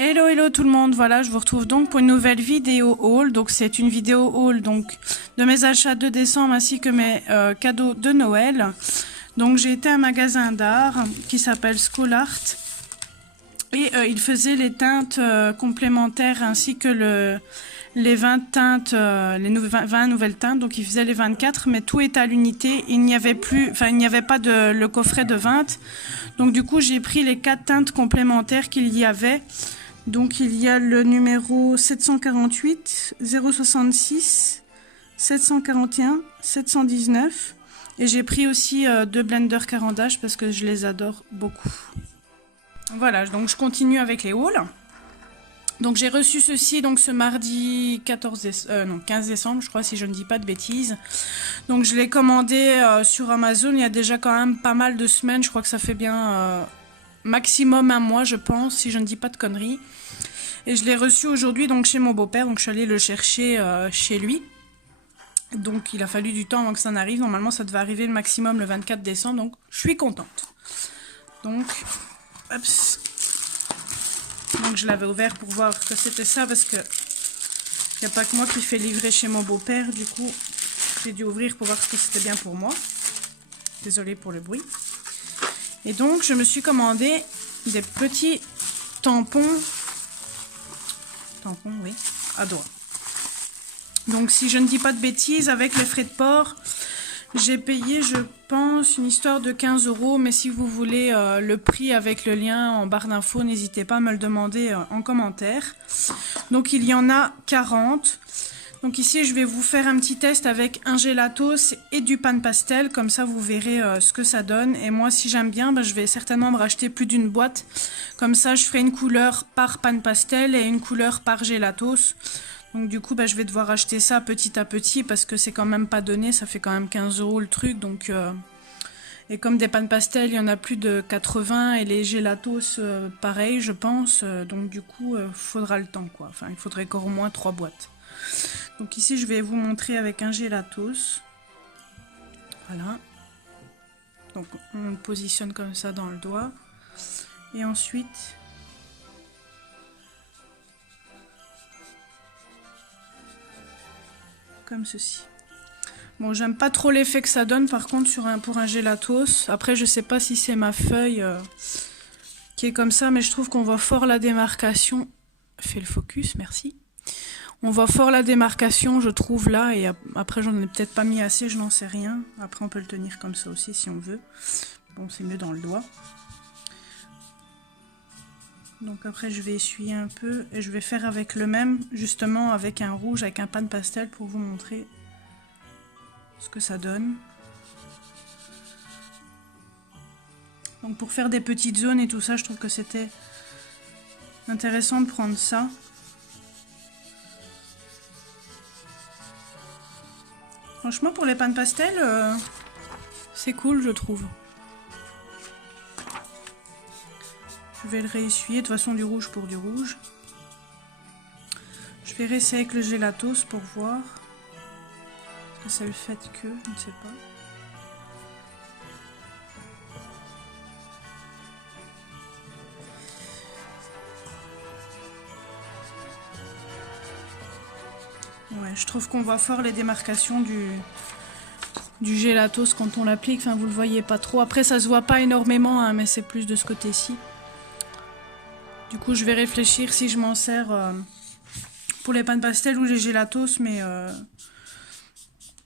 Hello hello tout le monde, voilà je vous retrouve donc pour une nouvelle vidéo haul. Donc c'est une vidéo haul donc de mes achats de décembre ainsi que mes cadeaux de Noël. Donc j'ai été à un magasin d'art qui s'appelle School Art et il faisait les teintes complémentaires ainsi que les 20 teintes, 20 nouvelles teintes. Donc il faisait les 24 mais tout était à l'unité, il n'y avait pas le coffret de 20. Donc du coup j'ai pris les 4 teintes complémentaires qu'il y avait. Donc il y a le numéro 748, 066, 741, 719 et j'ai pris aussi deux blenders Caran-d'Ache parce que je les adore beaucoup. Voilà, donc je continue avec les hauls. Donc j'ai reçu ceci donc ce mardi 15 décembre je crois si je ne dis pas de bêtises. Donc je l'ai commandé sur Amazon il y a déjà quand même pas mal de semaines, je crois que ça fait bien maximum un mois je pense si je ne dis pas de conneries. Et je l'ai reçu aujourd'hui donc chez mon beau-père, donc je suis allée le chercher chez lui. Donc il a fallu du temps avant que ça n'arrive, normalement ça devait arriver le maximum le 24 décembre, donc je suis contente. Donc, hop. Donc je l'avais ouvert pour voir que c'était ça parce que il n'y a pas que moi qui fais livrer chez mon beau-père, du coup j'ai dû ouvrir pour voir que c'était bien pour moi. Désolée pour le bruit. Et donc je me suis commandé des petits tampons, oui, à doigts. Donc si je ne dis pas de bêtises, avec les frais de port, j'ai payé je pense une histoire de 15 €, mais si vous voulez le prix avec le lien en barre d'infos, n'hésitez pas à me le demander en commentaire. Donc il y en a 40. Donc ici je vais vous faire un petit test avec un gelatos et du pan pastel, comme ça vous verrez ce que ça donne. Et moi si j'aime bien, je vais certainement me racheter plus d'une boîte. Comme ça je ferai une couleur par pan pastel et une couleur par gelatos. Donc du coup je vais devoir acheter ça petit à petit parce que c'est quand même pas donné, ça fait quand même 15 € le truc. Donc et comme des pan pastel il y en a plus de 80 et les gelatos pareil je pense. Donc du coup faudra le temps quoi, enfin il faudrait encore au moins 3 boîtes. Donc ici je vais vous montrer avec un gelatos. Voilà. Donc on le positionne comme ça dans le doigt. Et ensuite comme ceci. Bon, j'aime pas trop l'effet que ça donne par contre pour un gelatos. Après je sais pas si c'est ma feuille qui est comme ça, mais je trouve qu'on voit fort la démarcation. Fais le focus, merci. On voit fort la démarcation, je trouve là, et après j'en ai peut-être pas mis assez, je n'en sais rien. Après on peut le tenir comme ça aussi si on veut. Bon, c'est mieux dans le doigt. Donc après je vais essuyer un peu et je vais faire avec le même, justement avec un rouge, avec un pan pastel pour vous montrer ce que ça donne. Donc pour faire des petites zones et tout ça, je trouve que c'était intéressant de prendre ça. Franchement, pour les pans pastel, c'est cool, je trouve. Je vais le réessuyer, de toute façon du rouge pour du rouge. Je vais réessayer avec le gelatos pour voir. Est-ce que ça le fait que, je ne sais pas. Ouais, je trouve qu'on voit fort les démarcations du gelatos quand on l'applique. Enfin, vous le voyez pas trop. Après, ça se voit pas énormément, hein, mais c'est plus de ce côté-ci. Du coup, je vais réfléchir si je m'en sers pour les pans pastel ou les gelatos, mais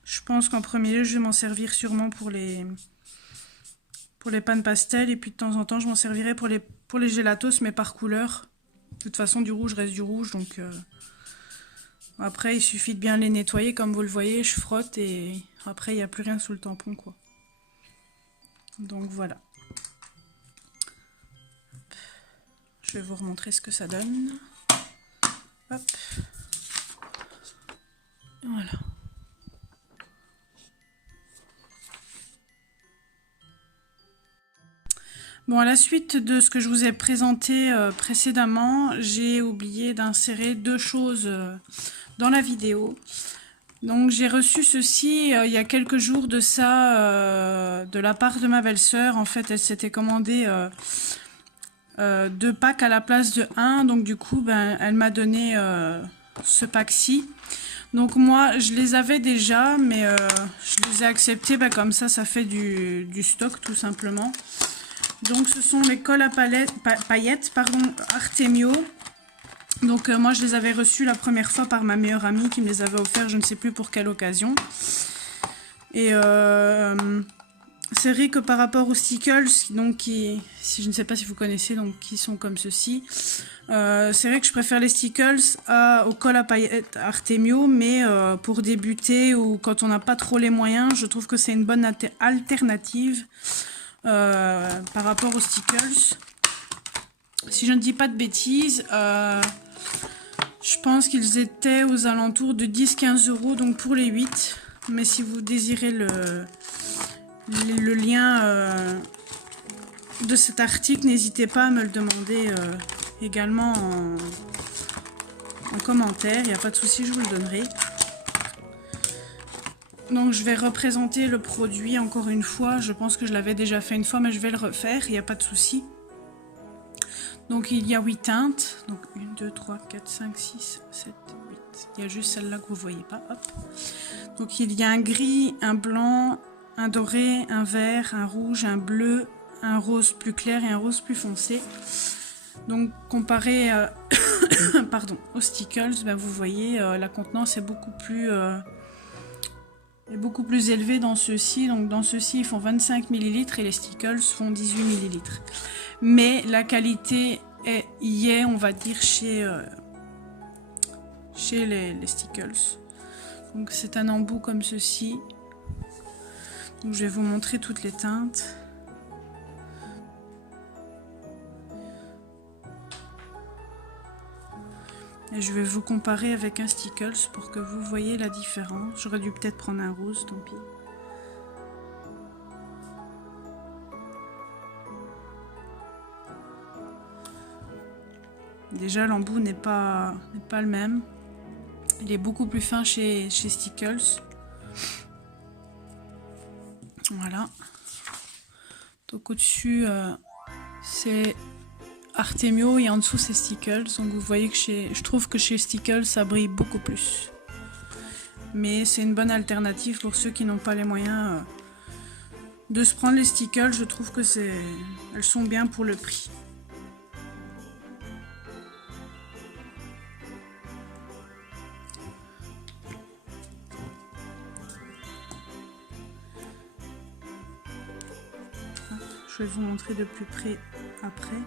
je pense qu'en premier lieu, je vais m'en servir sûrement pour les pans pastel, et puis de temps en temps, je m'en servirai pour les gelatos, mais par couleur. De toute façon, du rouge reste du rouge, donc après, il suffit de bien les nettoyer, comme vous le voyez, je frotte et après, il n'y a plus rien sous le tampon, quoi. Donc voilà. Je vais vous remontrer ce que ça donne. Hop. Voilà. Bon, à la suite de ce que je vous ai présenté précédemment, j'ai oublié d'insérer deux choses dans la vidéo. Donc j'ai reçu ceci il y a quelques jours de ça de la part de ma belle-sœur. En fait, elle s'était commandé 2 packs à la place de 1. Donc du coup, ben, elle m'a donné ce pack-ci. Donc moi, je les avais déjà, mais je les ai acceptés. Ben, comme ça fait du stock tout simplement. Donc ce sont les cols à paillettes, pardon, Artemio. Donc moi, je les avais reçus la première fois par ma meilleure amie qui me les avait offerts, je ne sais plus pour quelle occasion. Et c'est vrai que par rapport aux stickles, donc si je ne sais pas si vous connaissez, donc qui sont comme ceci, c'est vrai que je préfère les stickles au col à paillettes Artemio, mais pour débuter ou quand on n'a pas trop les moyens, je trouve que c'est une bonne alternative par rapport aux stickles. Si je ne dis pas de bêtises, je pense qu'ils étaient aux alentours de 10-15 €, donc pour les 8. Mais si vous désirez le lien de cet article, n'hésitez pas à me le demander également en commentaire. Il n'y a pas de souci, je vous le donnerai. Donc je vais représenter le produit encore une fois. Je pense que je l'avais déjà fait une fois, mais je vais le refaire, il n'y a pas de souci. Donc il y a 8 teintes. Donc 1, 2, 3, 4, 5, 6, 7, 8. Il y a juste celle-là que vous ne voyez pas. Hop. Donc il y a un gris, un blanc, un doré, un vert, un rouge, un bleu, un rose plus clair et un rose plus foncé. Donc comparé pardon, aux stickles, ben, vous voyez la contenance est beaucoup plus élevée dans ceux-ci. Donc dans ceux-ci ils font 25 ml et les stickles font 18 ml. Mais la qualité y est, on va dire, chez les stickles. Donc c'est un embout comme ceci. Donc je vais vous montrer toutes les teintes. Et je vais vous comparer avec un stickles pour que vous voyez la différence. J'aurais dû peut-être prendre un rose, tant pis. Déjà l'embout n'est pas le même. Il est beaucoup plus fin chez Stickles. Voilà. Donc au-dessus c'est Artemio et en dessous c'est Stickles. Donc vous voyez que je trouve que chez Stickles ça brille beaucoup plus. Mais c'est une bonne alternative pour ceux qui n'ont pas les moyens de se prendre les Stickles. Je trouve que elles sont bien pour le prix. Je vais vous montrer de plus près après.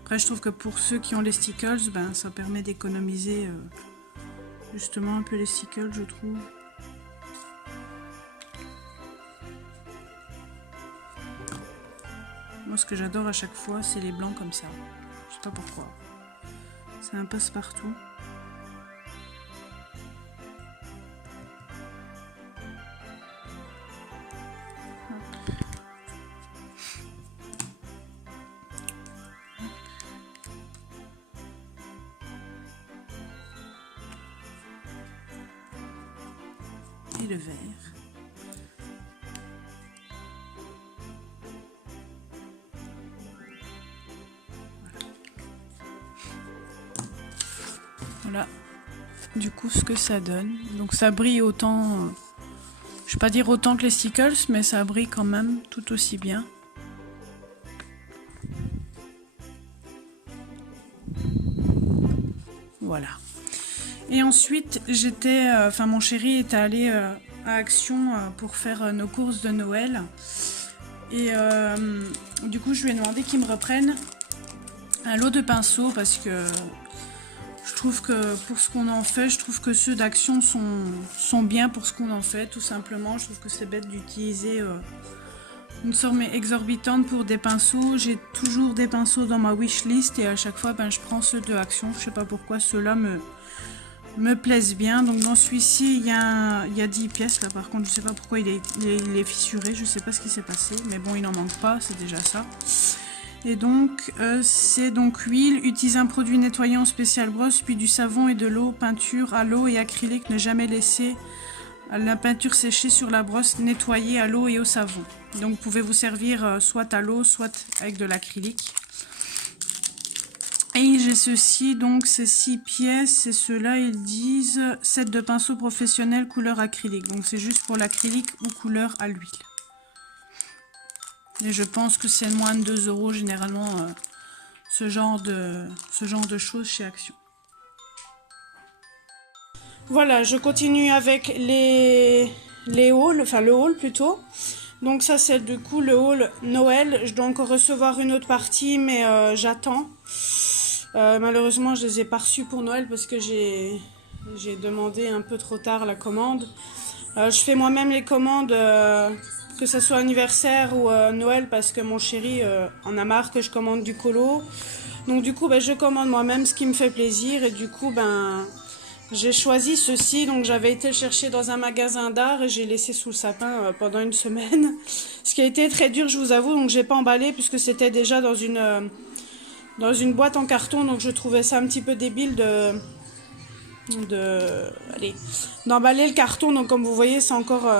Après, je trouve que pour ceux qui ont les stickles, ben, ça permet d'économiser justement un peu les stickles, je trouve. Moi, ce que j'adore à chaque fois, c'est les blancs comme ça. Je sais pas pourquoi. C'est un passe-partout. Et le vert. Voilà, du coup ce que ça donne. Donc ça brille autant, je vais pas dire autant que les stickles, mais ça brille quand même tout aussi bien. Voilà. Et ensuite j'étais, mon chéri était allé à Action pour faire nos courses de Noël. Et du coup je lui ai demandé qu'il me reprenne un lot de pinceaux parce que je trouve que pour ce qu'on en fait, je trouve que ceux d'Action sont bien pour ce qu'on en fait, tout simplement. Je trouve que c'est bête d'utiliser une somme exorbitante pour des pinceaux. J'ai toujours des pinceaux dans ma wishlist et à chaque fois, ben, je prends ceux de Action. Je sais pas pourquoi ceux-là me plaisent bien. Donc dans celui-ci, il y a 10 pièces. Là, par contre, je sais pas pourquoi il est fissuré. Je sais pas ce qui s'est passé. Mais bon, il n'en manque pas, c'est déjà ça. Et donc, c'est donc huile, utiliser un produit nettoyant spécial brosse, puis du savon et de l'eau, peinture à l'eau et acrylique, ne jamais laisser la peinture sécher sur la brosse, nettoyer à l'eau et au savon. Donc, vous pouvez vous servir soit à l'eau, soit avec de l'acrylique. Et j'ai ceci, donc c'est 6 pièces, et ceux-là ils disent set de pinceau professionnel couleur acrylique. Donc c'est juste pour l'acrylique ou couleur à l'huile. Et je pense que c'est moins de 2 € généralement ce genre de choses chez Action. Voilà, je continue avec les hauls, enfin le haul plutôt. Donc ça c'est du coup le haul Noël. Je dois encore recevoir une autre partie, mais j'attends. Malheureusement, je les ai pas reçus pour Noël parce que j'ai demandé un peu trop tard la commande. Je fais moi-même les commandes, que ce soit anniversaire ou Noël, parce que mon chéri en a marre que je commande du colo. Donc du coup, je commande moi-même ce qui me fait plaisir. Et du coup, j'ai choisi ceci. Donc j'avais été le chercher dans un magasin d'art et j'ai laissé sous le sapin pendant une semaine. Ce qui a été très dur, je vous avoue. Donc j'ai pas emballé puisque c'était déjà dans une boîte en carton, donc je trouvais ça un petit peu débile d'emballer le carton. Donc comme vous voyez, c'est encore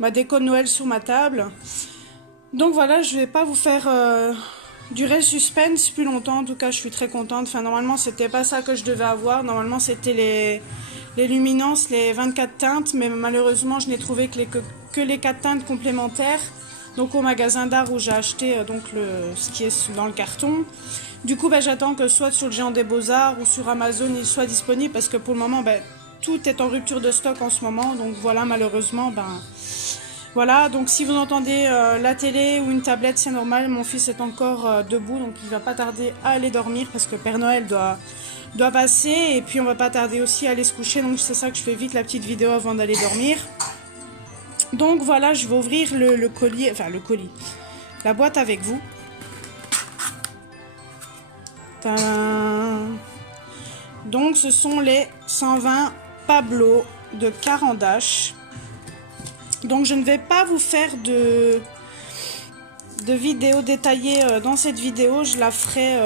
ma déco de Noël sur ma table. Donc voilà, je vais pas vous faire durer le suspense plus longtemps. En tout cas, je suis très contente. Enfin, normalement, c'était pas ça que je devais avoir. Normalement, c'était les luminances, les 24 teintes, mais malheureusement, je n'ai trouvé que les 4 teintes complémentaires. Donc au magasin d'art où j'ai acheté ce qui est dans le carton. Du coup, j'attends que soit sur le Géant des Beaux-Arts ou sur Amazon, il soit disponible parce que pour le moment, tout est en rupture de stock en ce moment. Donc voilà, malheureusement, voilà. Donc si vous entendez la télé ou une tablette, c'est normal. Mon fils est encore debout, donc il va pas tarder à aller dormir parce que Père Noël doit passer. Et puis on va pas tarder aussi à aller se coucher. Donc c'est ça que je fais vite la petite vidéo avant d'aller dormir. Donc voilà, je vais ouvrir le colis, la boîte avec vous. Tadam. Donc ce sont les 120 Pablo de Carandache. Donc je ne vais pas vous faire de vidéo détaillée dans cette vidéo. Je la ferai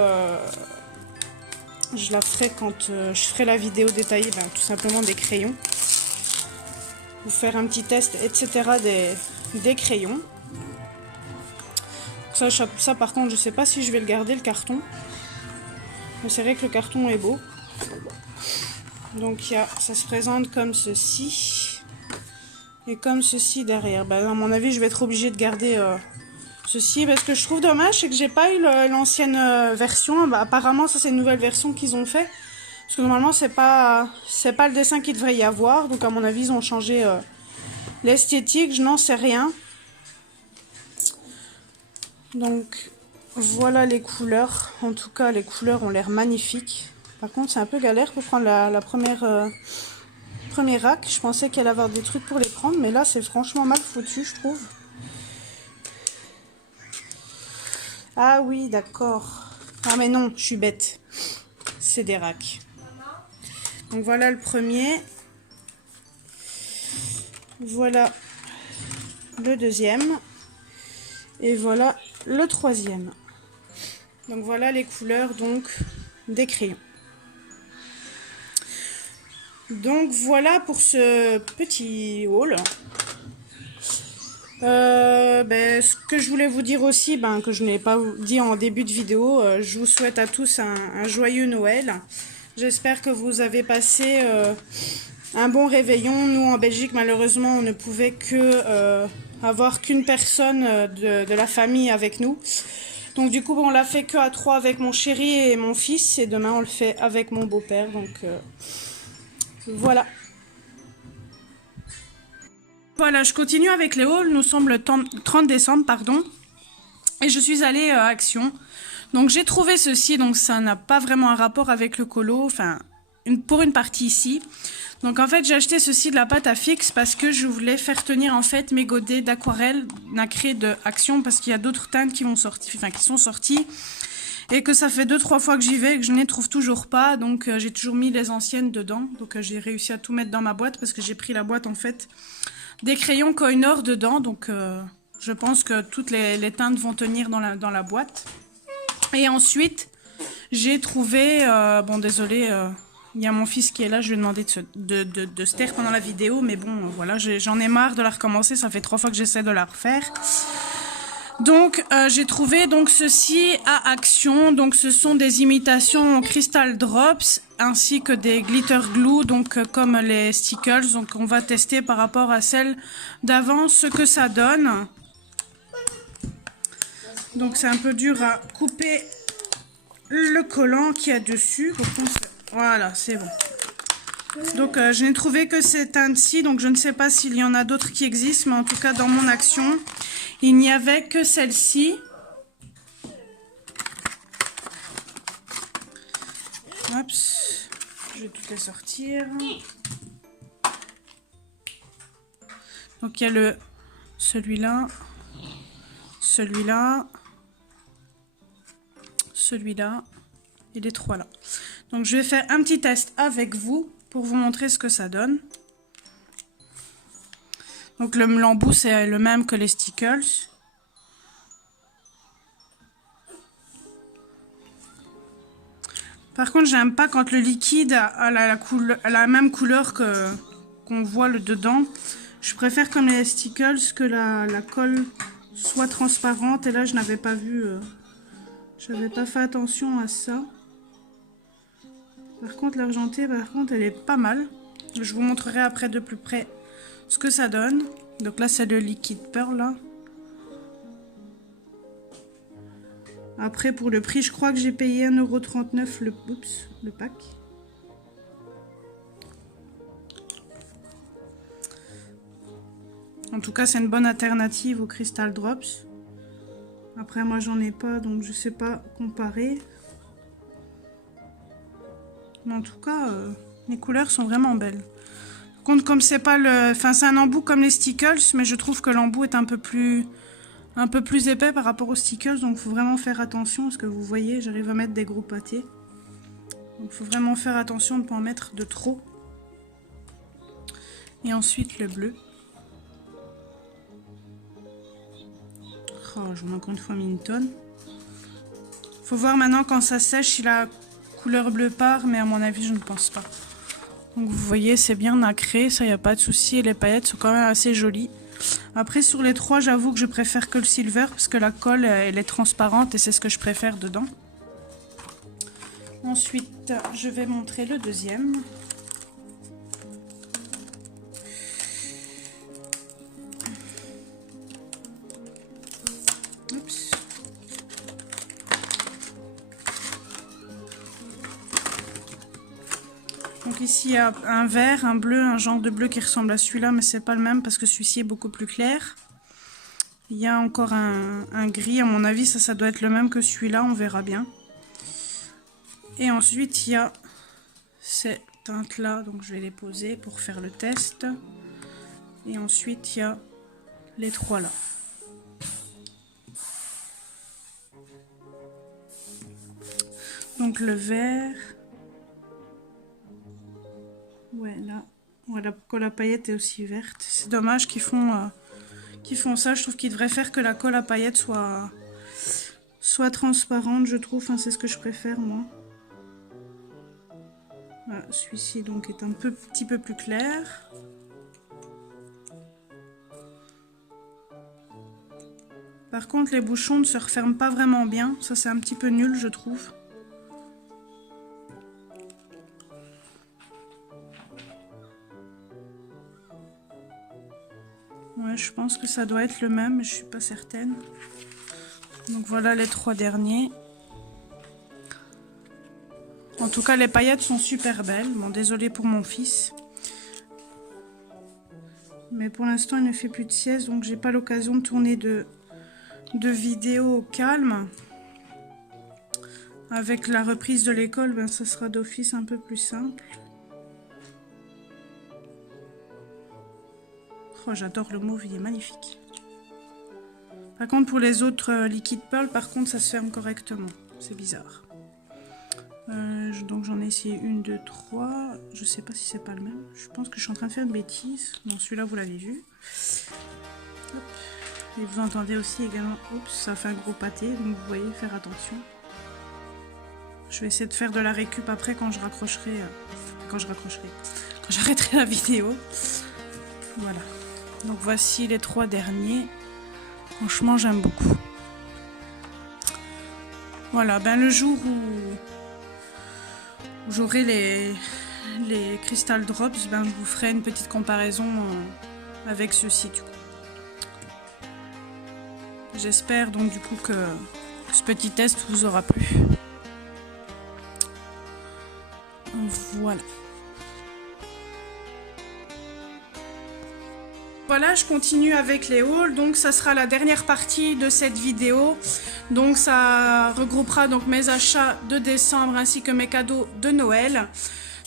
quand je ferai la vidéo détaillée, tout simplement des crayons. Vous faire un petit test, etc. des crayons. Ça par contre, je sais pas si je vais le garder, le carton. Mais c'est vrai que le carton est beau. Donc ça se présente comme ceci. Et comme ceci derrière. À mon avis, je vais être obligée de garder ceci. Parce que je trouve dommage, c'est que j'ai pas eu l'ancienne version. Apparemment, ça c'est une nouvelle version qu'ils ont fait. Parce que normalement, c'est pas le dessin qu'il devrait y avoir. Donc à mon avis, ils ont changé l'esthétique. Je n'en sais rien. Donc voilà les couleurs. En tout cas, les couleurs ont l'air magnifiques. Par contre, c'est un peu galère pour prendre la première rack. Je pensais qu'elle allait avoir des trucs pour les prendre. Mais là, c'est franchement mal foutu, je trouve. Ah oui, d'accord. Ah mais non, je suis bête. C'est des racks. Donc voilà le premier. Voilà le deuxième. Et voilà le troisième. Donc voilà les couleurs des crayons. Donc voilà pour ce petit haul. Ce que je voulais vous dire aussi, que je n'ai pas dit en début de vidéo, je vous souhaite à tous un joyeux Noël. J'espère que vous avez passé un bon réveillon. Nous en Belgique, malheureusement, on ne pouvait que avoir qu'une personne de la famille avec nous. Donc du coup, on l'a fait que à 3 avec mon chéri et mon fils. Et demain, on le fait avec mon beau-père. Donc voilà. Voilà, je continue avec les hauls. Nous sommes le 30 décembre, pardon. Et je suis allée à Action. Donc j'ai trouvé ceci, donc ça n'a pas vraiment un rapport avec le colo, enfin pour une partie ici. Donc en fait j'ai acheté ceci de la pâte à fixe parce que je voulais faire tenir en fait mes godets d'aquarelle nacré de Action parce qu'il y a d'autres teintes qui sont sorties et que ça fait 2-3 fois que j'y vais et que je ne les trouve toujours pas. Donc j'ai toujours mis les anciennes dedans. Donc j'ai réussi à tout mettre dans ma boîte parce que j'ai pris la boîte en fait des crayons Koh-i-Noor dedans. Donc je pense que toutes les teintes vont tenir dans la boîte. Et ensuite, j'ai trouvé... bon, désolé, il y a mon fils qui est là, je lui ai demandé de se taire pendant la vidéo, mais bon, voilà, j'en ai marre de la recommencer, ça fait 3 fois que j'essaie de la refaire. Donc, j'ai trouvé donc ceci à Action. Donc, ce sont des imitations Crystal Drops ainsi que des Glitter Glue, donc comme les Stickles. Donc, on va tester par rapport à celles d'avant ce que ça donne. Donc, c'est un peu dur à couper le collant qu'il y a dessus. Voilà, c'est bon. Donc, je n'ai trouvé que ces teintes-ci. Donc, je ne sais pas s'il y en a d'autres qui existent, mais en tout cas, dans mon Action, il n'y avait que celle-ci. Hop, je vais toutes les sortir. Donc il y a celui-là, celui-là, celui-là et les 3 là. Donc je vais faire un petit test avec vous pour vous montrer ce que ça donne. Donc l'embout c'est le même que les Stickles. Par contre, j'aime pas quand le liquide a la même couleur qu'on voit le dedans. Je préfère comme les Stickles que la colle soit transparente. Et là, je n'avais pas vu, j'avais pas fait attention à ça. Par contre, l'argentée, elle est pas mal. Je vous montrerai après de plus près ce que ça donne. Donc là, c'est le liquide pearl là. Après, pour le prix, je crois que j'ai payé 1,39 € le pack. En tout cas, c'est une bonne alternative aux Crystal Drops. Après, moi, j'en ai pas, donc je sais pas comparer. Mais en tout cas, les couleurs sont vraiment belles. Par contre, comme c'est pas le... Enfin, c'est un embout comme les Stickles, mais je trouve que l'embout est un peu plus épais par rapport aux Stickles, donc il faut vraiment faire attention, parce que vous voyez, j'arrive à mettre des gros pâtés. Donc il faut vraiment faire attention de ne pas en mettre de trop. Et ensuite le bleu. Oh, j'en ai encore une fois mis une tonne. Faut voir maintenant quand ça sèche si la couleur bleue part, mais à mon avis je ne pense pas. Donc vous voyez, c'est bien nacré, ça y a pas de souci, et les paillettes sont quand même assez jolies. Après sur les 3, j'avoue que je préfère que le silver parce que la colle elle est transparente et c'est ce que je préfère dedans. Ensuite je vais montrer le deuxième. Oups. Donc ici il y a un vert, un bleu, un genre de bleu qui ressemble à celui-là, mais c'est pas le même parce que celui-ci est beaucoup plus clair. Il y a encore un gris, à mon avis ça doit être le même que celui-là, on verra bien. Et ensuite il y a ces teintes là, donc je vais les poser pour faire le test. Et ensuite il y a les 3 là. Donc le vert. Ouais, là, voilà pourquoi la paillette est aussi verte. C'est dommage qu'ils font ça. Je trouve qu'ils devraient faire que la colle à paillettes soit transparente, je trouve. Enfin, c'est ce que je préfère, moi. Voilà, celui-ci, donc, est un petit peu plus clair. Par contre, les bouchons ne se referment pas vraiment bien. Ça, c'est un petit peu nul, je trouve. Ouais, je pense que ça doit être le même, mais je suis pas certaine. Donc voilà les 3 derniers. En tout cas, les paillettes sont super belles. Bon, désolé pour mon fils. Mais pour l'instant, il ne fait plus de sieste, donc j'ai pas l'occasion de tourner de vidéos au calme. Avec la reprise de l'école, ben, ça sera d'office un peu plus simple. Oh, j'adore le mauve, il est magnifique. Par contre, pour les autres liquid pearl, par contre, ça se ferme correctement. C'est bizarre. Donc j'en ai essayé 1, 2, 3. Je sais pas si c'est pas le même. Je pense que je suis en train de faire une bêtise. Bon, celui-là, vous l'avez vu. Hop. Et vous entendez aussi également... Oups, ça fait un gros pâté. Donc vous voyez, faire attention. Je vais essayer de faire de la récup après quand je raccrocherai. Quand j'arrêterai la vidéo. Voilà. Donc voici les 3 derniers. Franchement, j'aime beaucoup. Voilà, ben le jour où j'aurai les Crystal Drops, ben je vous ferai une petite comparaison avec ceux-ci du coup. J'espère donc du coup que ce petit test vous aura plu. Voilà. Voilà, je continue avec les hauls, donc ça sera la dernière partie de cette vidéo. Donc ça regroupera donc mes achats de décembre ainsi que mes cadeaux de Noël.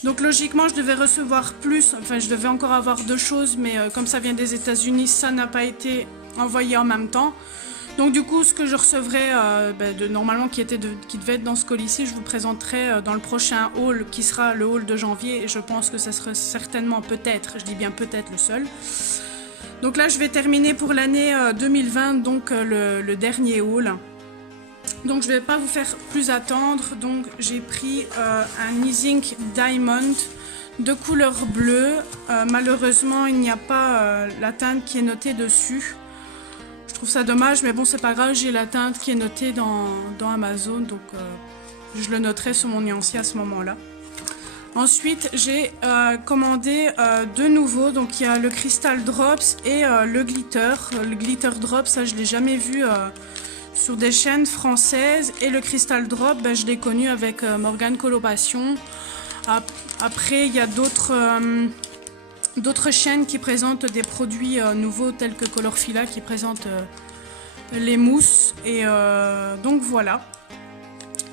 Donc logiquement je devais recevoir plus, enfin je devais encore avoir 2 choses, mais comme ça vient des États-Unis, ça n'a pas été envoyé en même temps. Donc du coup ce que je recevrai normalement qui devait être dans ce colis-ci, je vous présenterai dans le prochain haul qui sera le haul de janvier, et je pense que ça sera certainement peut-être, je dis bien peut-être le seul. Donc là, je vais terminer pour l'année 2020, donc le dernier haul. Donc je ne vais pas vous faire plus attendre. Donc j'ai pris un E-Zink Diamond de couleur bleue. Malheureusement, il n'y a pas la teinte qui est notée dessus. Je trouve ça dommage, mais bon, c'est pas grave. J'ai la teinte qui est notée dans Amazon, donc je le noterai sur mon nuancier à ce moment-là. Ensuite, j'ai commandé de nouveau, donc il y a le Crystal Drops et le Glitter. Le Glitter Drop, ça je ne l'ai jamais vu sur des chaînes françaises. Et le Crystal Drop, je l'ai connu avec Morgane Coloration. Après, il y a d'autres chaînes qui présentent des produits nouveaux tels que Colorfila qui présentent les mousses. Et donc voilà.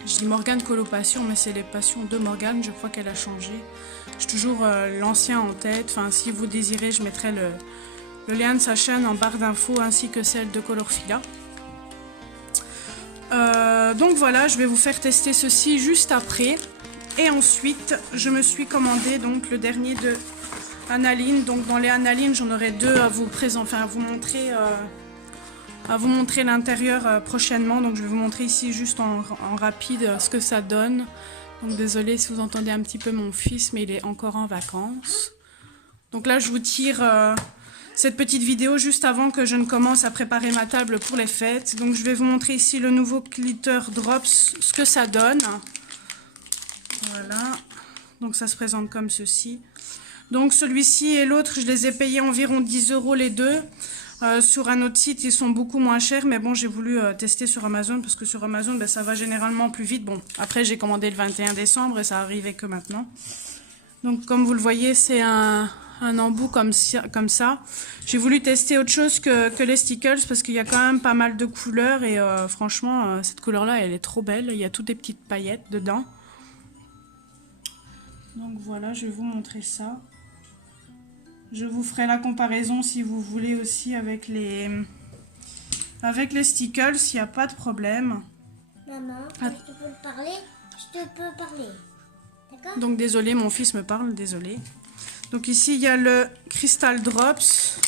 Je dis Morgane Coloration, mais c'est les passions de Morgane, je crois qu'elle a changé. J'ai toujours l'ancien en tête. Enfin, si vous désirez, je mettrai le lien de sa chaîne en barre d'infos ainsi que celle de Colorfila. Donc voilà, je vais vous faire tester ceci juste après. Et ensuite, je me suis commandé donc le dernier de Analine. Donc dans les Analine, j'en aurai 2 à vous présenter, enfin à vous montrer l'intérieur prochainement. Donc je vais vous montrer ici juste en rapide ce que ça donne. Donc désolée si vous entendez un petit peu mon fils, mais il est encore en vacances. Donc là je vous tire cette petite vidéo juste avant que je ne commence à préparer ma table pour les fêtes. Donc je vais vous montrer ici le nouveau Glitter Drops, ce que ça donne. Voilà, donc ça se présente comme ceci. Donc celui-ci et l'autre, je les ai payés environ 10 € les deux. Sur un autre site, ils sont beaucoup moins chers, mais bon, j'ai voulu tester sur Amazon parce que sur Amazon, ça va généralement plus vite. Bon, après, j'ai commandé le 21 décembre et ça arrivait que maintenant. Donc, comme vous le voyez, c'est un embout comme ça. J'ai voulu tester autre chose que les stickers parce qu'il y a quand même pas mal de couleurs et franchement, cette couleur-là, elle est trop belle. Il y a toutes des petites paillettes dedans. Donc voilà, je vais vous montrer ça. Je vous ferai la comparaison si vous voulez aussi avec les stickers, il n'y a pas de problème. Maman, je peux parler? Je te peux parler. D'accord? Donc désolé, mon fils me parle, désolé. Donc ici, il y a le Crystal Drops.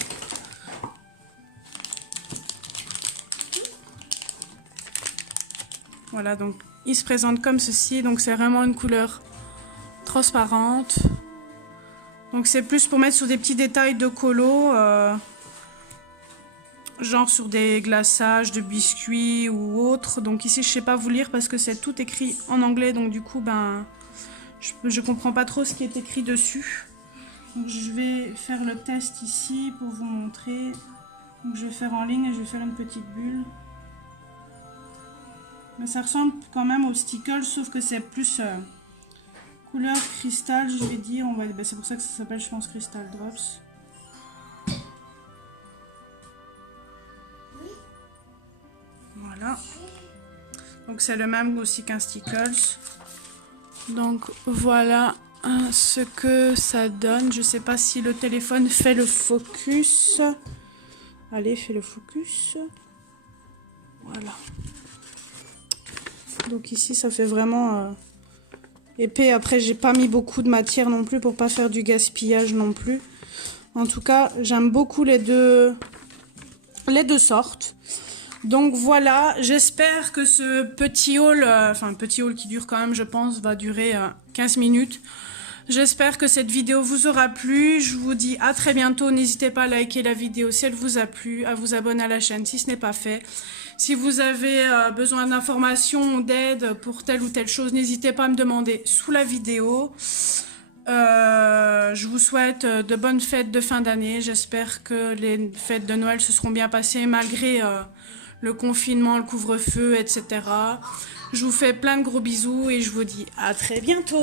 Voilà, donc il se présente comme ceci. Donc c'est vraiment une couleur transparente. Donc c'est plus pour mettre sur des petits détails de colo, genre sur des glaçages de biscuits ou autres. Donc ici je sais pas vous lire parce que c'est tout écrit en anglais, donc du coup je comprends pas trop ce qui est écrit dessus. Donc je vais faire le test ici pour vous montrer. Donc je vais faire en ligne et je vais faire une petite bulle. Mais ça ressemble quand même au sticker, sauf que c'est plus couleur cristal, je vais dire. C'est pour ça que ça s'appelle, je pense, Crystal Drops. Voilà. Donc c'est le même aussi qu'un stickers. Donc voilà ce que ça donne. Je sais pas si le téléphone fait le focus. Allez, fais le focus. Voilà. Donc ici ça fait vraiment épais. Après j'ai pas mis beaucoup de matière non plus pour pas faire du gaspillage non plus. En tout cas j'aime beaucoup les deux sortes. Donc voilà, j'espère que ce petit haul, enfin petit haul qui dure quand même, je pense, va durer 15 minutes. J'espère que cette vidéo vous aura plu. Je vous dis à très bientôt. N'hésitez pas à liker la vidéo si elle vous a plu, à vous abonner à la chaîne si ce n'est pas fait. Si vous avez besoin d'informations ou d'aide pour telle ou telle chose, n'hésitez pas à me demander sous la vidéo. Je vous souhaite de bonnes fêtes de fin d'année. J'espère que les fêtes de Noël se seront bien passées malgré le confinement, le couvre-feu, etc. Je vous fais plein de gros bisous et je vous dis à très bientôt.